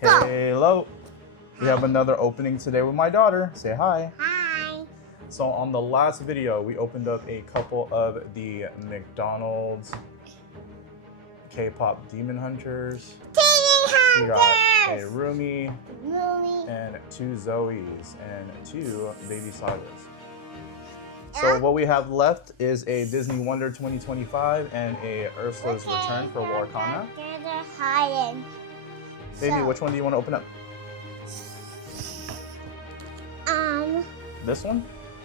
Go. Hello. We have another opening today with my daughter. Say hi. Hi. So on the last video, we opened up a couple of the McDonald's K-pop Demon Hunters. We got a Rumi and 2 Zoes and 2 Baby Sagas. So what we have left is a Disney Wonder 2025 and a Ursula's Return for Wakana. Baby, which one do you want to open up? This one?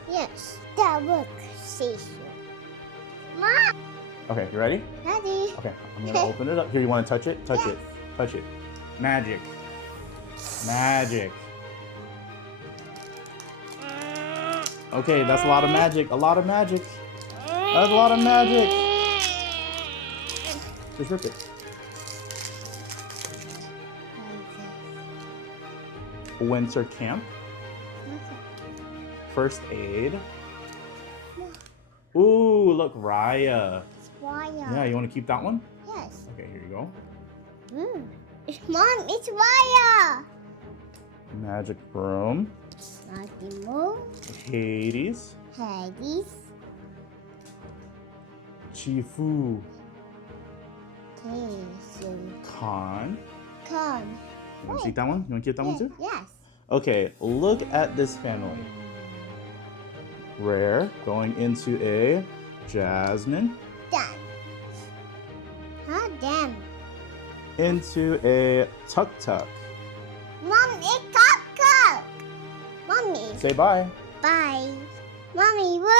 Yes, that works. Mom. Okay, you ready? Ready. Okay, I'm gonna open it up. Here, you want to touch it? Touch it. Touch it. Magic. Magic. Okay, that's a lot of magic. A lot of magic. That's a lot of magic. Just rip it. Winter camp. First aid. Ooh, look, Raya. Yeah, you want to keep that one? Yes. Okay, here you go. Mom, it's Raya. Magic broom. Hades. Chifu. Khan. You want to keep that one? You want to keep that one too? Yes. Okay, look at this family. Rare going into a Jasmine. Done. How damn. Into a Tuk Tuk. Mom, it's Cock. Mommy. Say bye. Bye. Mommy, what?